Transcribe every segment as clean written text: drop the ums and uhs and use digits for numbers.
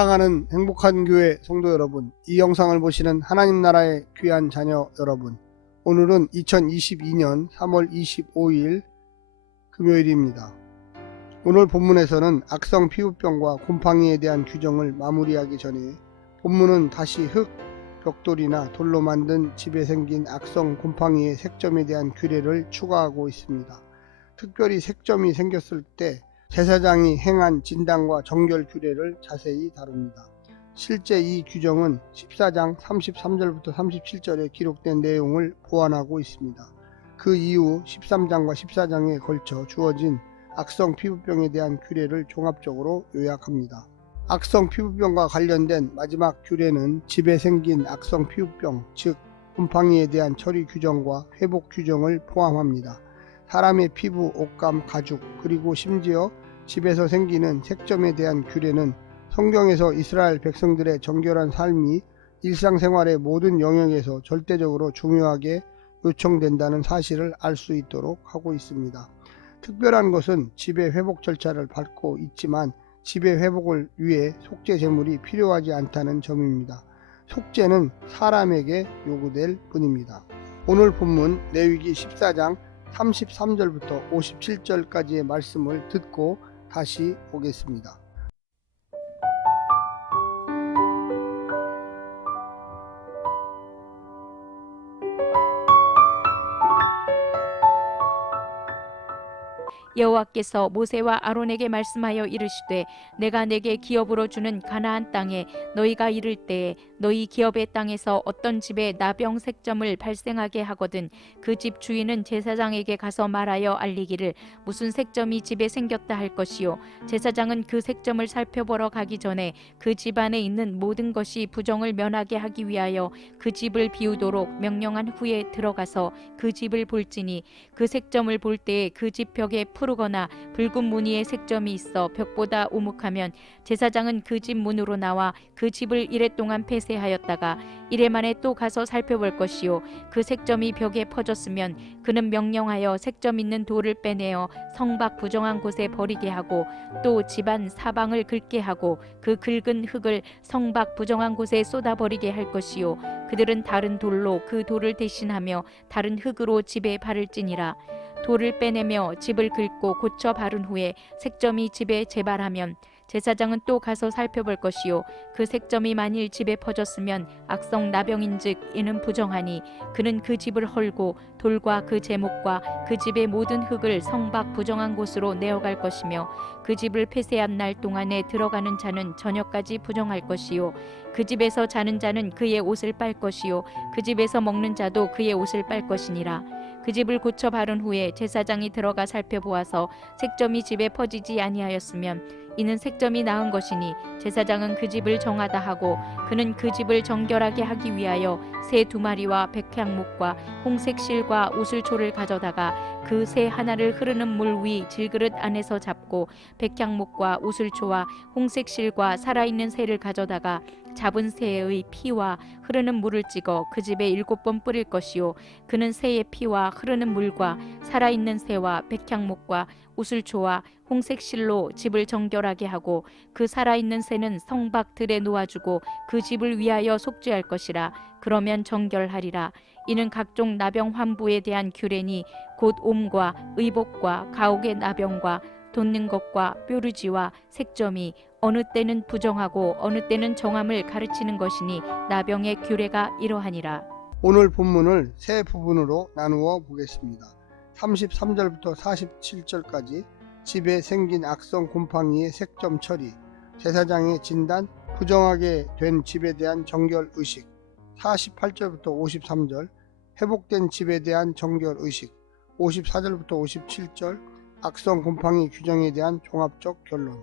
사랑하는 행복한 교회 성도 여러분, 이 영상을 보시는 하나님 나라의 귀한 자녀 여러분, 오늘은 2022년 3월 25일 금요일입니다. 오늘 본문에서는 악성 피부병과 곰팡이에 대한 규정을 마무리하기 전에 본문은 다시 흙, 벽돌이나 돌로 만든 집에 생긴 악성 곰팡이의 색점에 대한 규례를 추가하고 있습니다. 특별히 색점이 생겼을 때 제사장이 행한 진단과 정결 규례를 자세히 다룹니다. 실제 이 규정은 14장 33절부터 37절에 기록된 내용을 보완하고 있습니다. 그 이후 13장과 14장에 걸쳐 주어진 악성 피부병에 대한 규례를 종합적으로 요약합니다. 악성 피부병과 관련된 마지막 규례는 집에 생긴 악성 피부병, 즉 곰팡이에 대한 처리 규정과 회복 규정을 포함합니다. 사람의 피부, 옷감, 가죽, 그리고 심지어 집에서 생기는 색점에 대한 규례는 성경에서 이스라엘 백성들의 정결한 삶이 일상생활의 모든 영역에서 절대적으로 중요하게 요청된다는 사실을 알 수 있도록 하고 있습니다. 특별한 것은 지배 회복 절차를 밟고 있지만 지배 회복을 위해 속죄 제물이 필요하지 않다는 점입니다. 속죄는 사람에게 요구될 뿐입니다. 오늘 본문 레위기 14장 33절부터 57절까지의 말씀을 듣고 다시 보겠습니다. 여호와께서 모세와 아론에게 말씀하여 이르시되 내가 내게 기업으로 주는 가나안 땅에 너희가 이를 때에 너희 기업의 땅에서 어떤 집에 나병 색점을 발생하게 하거든 그 집 주인은 제사장에게 가서 말하여 알리기를 무슨 색점이 집에 생겼다 할 것이요 제사장은 그 색점을 살펴보러 가기 전에 그 집 안에 있는 모든 것이 부정을 면하게 하기 위하여 그 집을 비우도록 명령한 후에 들어가서 그 집을 볼지니 그 색점을 볼 때에 그 집 벽에 푸르거나 붉은 무늬의 색점이 있어 벽보다 우묵하면 제사장은 그 집 문으로 나와 그 집을 이래 동안 폐쇄하였다가 이래 만에 또 가서 살펴볼 것이요 그 색점이 벽에 퍼졌으면 그는 명령하여 색점 있는 돌을 빼내어 성 밖 부정한 곳에 버리게 하고 또 집안 사방을 긁게 하고 그 긁은 흙을 성 밖 부정한 곳에 쏟아버리게 할 것이요 그들은 다른 돌로 그 돌을 대신하며 다른 흙으로 집에 바를지니라. 돌을 빼내며 집을 긁고 고쳐 바른 후에 색점이 집에 재발하면 제사장은 또 가서 살펴볼 것이요 그 색점이 만일 집에 퍼졌으면 악성 나병인즉 이는 부정하니 그는 그 집을 헐고 돌과 그 제목과 그 집의 모든 흙을 성 밖 부정한 곳으로 내어갈 것이며 그 집을 폐쇄한 날 동안에 들어가는 자는 저녁까지 부정할 것이요 그 집에서 자는 자는 그의 옷을 빨 것이요 그 집에서 먹는 자도 그의 옷을 빨 것이니라. 그 집을 고쳐 바른 후에 제사장이 들어가 살펴보아서 색점이 집에 퍼지지 아니하였으면 이는 색점이 나은 것이니 제사장은 그 집을 정하다 하고 그는 그 집을 정결하게 하기 위하여 새 2마리와 백향목과 홍색 실과 우슬초를 가져다가 그 새 하나를 흐르는 물 위 질그릇 안에서 잡고 백향목과 우슬초와 홍색 실과 살아있는 새를 가져다가 잡은 새의 피와 흐르는 물을 찍어 그 집에 7번 뿌릴 것이요 그는 새의 피와 흐르는 물과 살아있는 새와 백향목과 우슬초와 홍색 실로 집을 정결하게 하고 그 살아있는 새는 성 밖 들에 놓아주고 그 집을 위하여 속죄할 것이라. 그러면 정결하리라. 이는 각종 나병 환부에 대한 규례니 곧 옴과 의복과 가옥의 나병과 돋는 것과 뾰루지와 색점이 어느 때는 부정하고 어느 때는 정함을 가르치는 것이니 나병의 규례가 이러하니라. 오늘 본문을 세 부분으로 나누어 보겠습니다. 33절부터 47절까지 집에 생긴 악성 곰팡이의 색점 처리, 제사장의 진단, 부정하게 된 집에 대한 정결 의식, 48절부터 53절 회복된 집에 대한 정결 의식, 54절부터 57절 악성 곰팡이 규정에 대한 종합적 결론.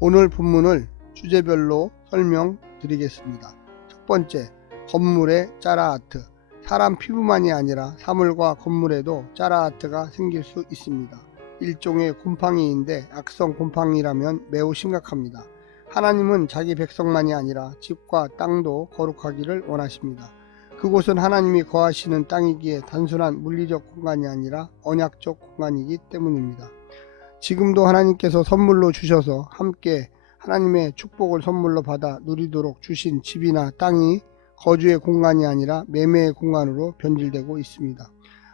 오늘 본문을 주제별로 설명드리겠습니다. 첫 번째, 건물의 짜라아트. 사람 피부만이 아니라 사물과 건물에도 짜라아트가 생길 수 있습니다. 일종의 곰팡이인데 악성 곰팡이라면 매우 심각합니다. 하나님은 자기 백성만이 아니라 집과 땅도 거룩하기를 원하십니다. 그곳은 하나님이 거하시는 땅이기에 단순한 물리적 공간이 아니라 언약적 공간이기 때문입니다. 지금도 하나님께서 선물로 주셔서 함께 하나님의 축복을 선물로 받아 누리도록 주신 집이나 땅이 거주의 공간이 아니라 매매의 공간으로 변질되고 있습니다.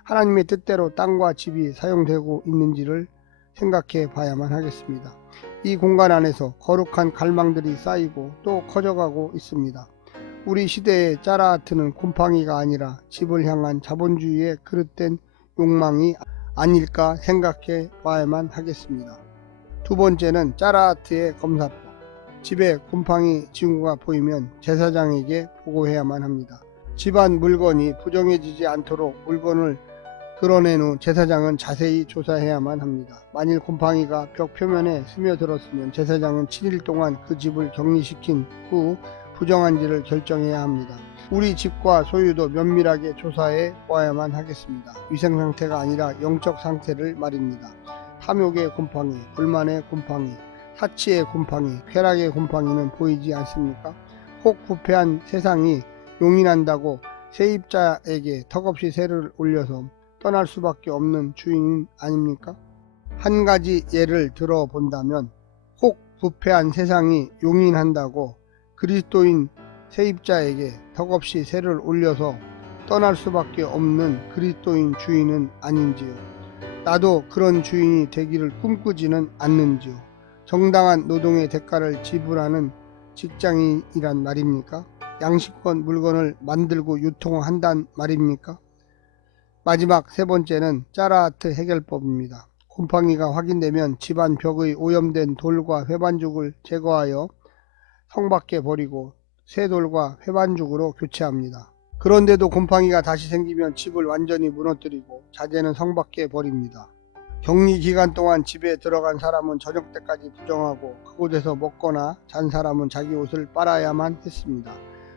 하나님의 뜻대로 땅과 집이 사용되고 있는지를 생각해 봐야만 하겠습니다. 이 공간 안에서 거룩한 갈망들이 쌓이고 또 커져가고 있습니다. 우리 시대의 짜라하트는 곰팡이가 아니라 집을 향한 자본주의의 그릇된 욕망이 아닐까 생각해 봐야만 하겠습니다. 두 번째는 짜라하트의 검사법. 집에 곰팡이 징후가 보이면 제사장에게 보고해야만 합니다. 집안 물건이 부정해지지 않도록 물건을 드러낸 후 제사장은 자세히 조사해야만 합니다. 만일 곰팡이가 벽 표면에 스며들었으면 제사장은 7일 동안 그 집을 격리시킨 후 부정한지를 결정해야 합니다. 우리 집과 소유도 면밀하게 조사해 보아야만 하겠습니다. 위생 상태가 아니라 영적 상태를 말입니다. 탐욕의 곰팡이, 불만의 곰팡이, 사치의 곰팡이, 쾌락의 곰팡이는 보이지 않습니까? 혹 부패한 세상이 용인한다고 세입자에게 턱없이 세를 올려서 떠날 수밖에 없는 주인 아닙니까? 한 가지 예를 들어 본다면 혹 부패한 세상이 용인한다고 그리스도인 세입자에게 턱없이 세를 올려서 떠날 수밖에 없는 그리스도인 주인은 아닌지요? 나도 그런 주인이 되기를 꿈꾸지는 않는지요? 정당한 노동의 대가를 지불하는 직장인이란 말입니까? 양식권 물건을 만들고 유통한단 말입니까? 마지막 세 번째는 짜라하트 해결법입니다. 곰팡이가 확인되면 집안 벽의 오염된 돌과 회반죽을 제거하여 성 밖에 버리고 새 돌과 회반죽으로 교체합니다. 그런데도 곰팡이가 다시 생기면 집을 완전히 무너뜨리고 자재는 성 밖에 버립니다. 격리 기간 동안 집에 들어간 사람은 저녁 때까지 부정하고 그곳에서 먹거나 잔 사람은 자기 옷을 빨아야만 했습니다.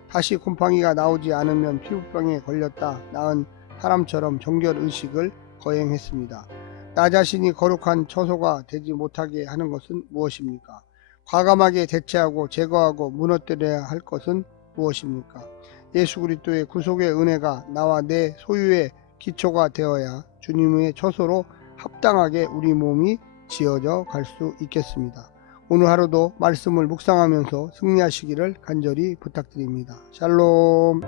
다시 곰팡이가 나오지 않으면 피부병에 걸렸다 나은 사람처럼 정결의식을 거행했습니다. 나 자신이 거룩한 처소가 되지 못하게 하는 것은 무엇입니까? 과감하게 대체하고 제거하고 무너뜨려야 할 것은 무엇입니까? 예수 그리스도의 구속의 은혜가 나와 내 소유의 기초가 되어야 주님의 처소로 합당하게 우리 몸이 지어져 갈 수 있겠습니다. 오늘 하루도 말씀을 묵상하면서 승리하시기를 간절히 부탁드립니다. 샬롬.